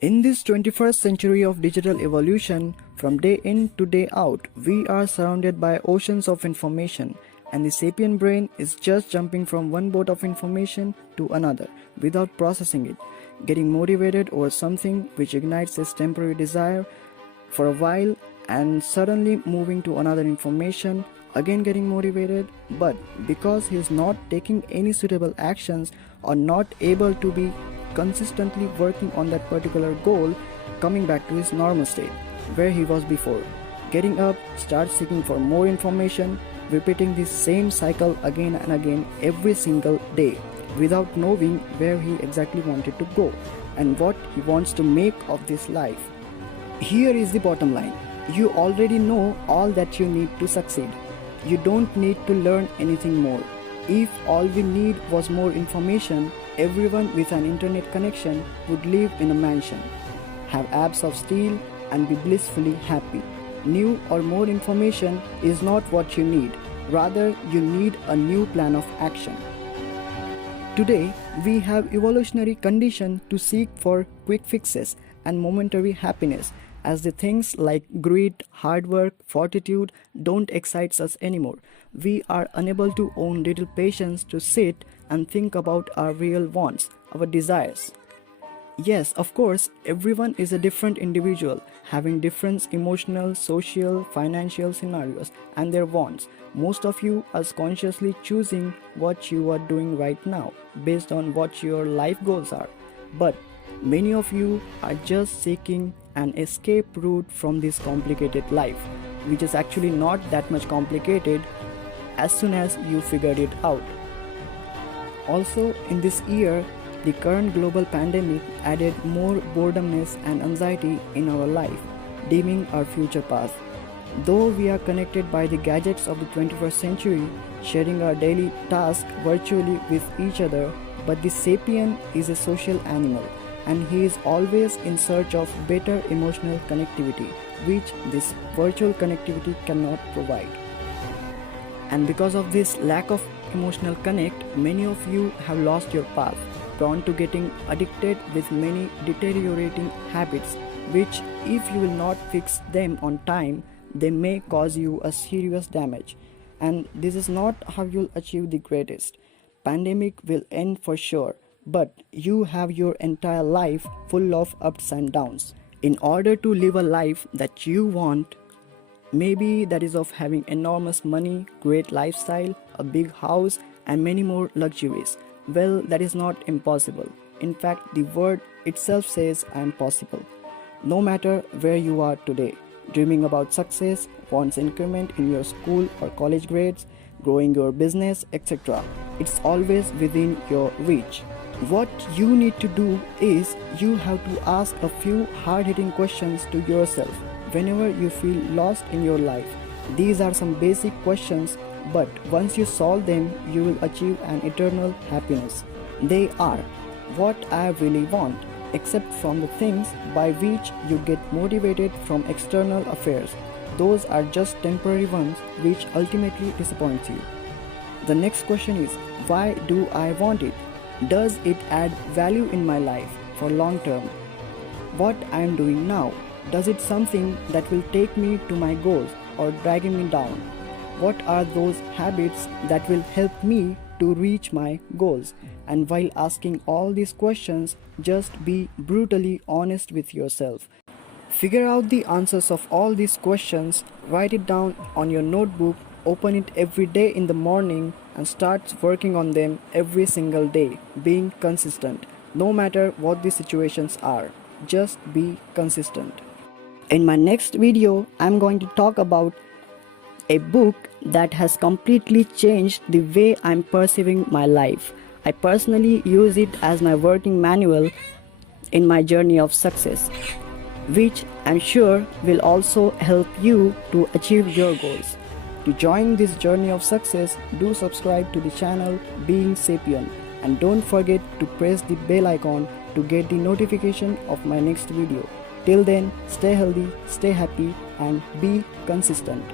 In this 21st century of digital evolution, from day in to day out, we are surrounded by oceans of information, and the sapient brain is just jumping from one boat of information to another without processing it, getting motivated over something which ignites its temporary desire for a while and suddenly moving to another information, again getting motivated, but because he is not taking any suitable actions or not able to be consistently working on that particular goal, coming back to his normal state where he was before. Getting up, start seeking for more information, repeating this same cycle again and again every single day without knowing where he exactly wanted to go and what he wants to make of this life. Here is the bottom line. You already know all that you need to succeed. You don't need to learn anything more. If all we need was more information, everyone with an internet connection would live in a mansion, have abs of steel, and be blissfully happy. New or more information is not what you need. Rather, you need a new plan of action. Today, we have evolutionary condition to seek for quick fixes and momentary happiness, as the things like greed, hard work, fortitude don't excite us anymore. We are unable to own little patience to sit and think about our real wants, our desires. Yes, of course, everyone is a different individual, having different emotional, social, financial scenarios and their wants. Most of you are consciously choosing what you are doing right now based on what your life goals are. But many of you are just seeking an escape route from this complicated life, which is actually not that much complicated as soon as you figured it out. Also, in this year, the current global pandemic added more boredomness and anxiety in our life, dimming our future path. Though we are connected by the gadgets of the 21st century, sharing our daily tasks virtually with each other, but the sapient is a social animal, and he is always in search of better emotional connectivity, which this virtual connectivity cannot provide. And because of this lack of emotional connect, many of you have lost your path, prone to getting addicted with many deteriorating habits, which if you will not fix them on time, they may cause you a serious damage. And this is not how you'll achieve the greatest. Pandemic will end for sure, but you have your entire life full of ups and downs. In order to live a life that you want, maybe that is of having enormous money, great lifestyle, a big house, and many more luxuries. Well, that is not impossible. In fact, the word itself says I am possible. No matter where you are today, dreaming about success, wants increment in your school or college grades, growing your business, etc. It's always within your reach. What you need to do is you have to ask a few hard-hitting questions to yourself whenever you feel lost in your life. These are some basic questions, but once you solve them, you will achieve an eternal happiness. They are: what I really want, except from the things by which you get motivated from external affairs. Those are just temporary ones which ultimately disappoint you. The next question is, why do I want it? Does it add value in my life for long term? What I am doing now, does it something that will take me to my goals or dragging me down? What are those habits that will help me to reach my goals? And while asking all these questions, just be brutally honest with yourself. Figure out the answers of all these questions, write it down on your notebook, open it every day in the morning, and start working on them every single day, being consistent. No matter what the situations are, just be consistent. In my next video, I'm going to talk about a book that has completely changed the way I'm perceiving my life. I personally use it as my working manual in my journey of success, which I'm sure will also help you to achieve your goals. To join this journey of success, do subscribe to the channel Being Sapient, and don't forget to press the bell icon to get the notification of my next video. Till then, stay healthy, stay happy, and be consistent.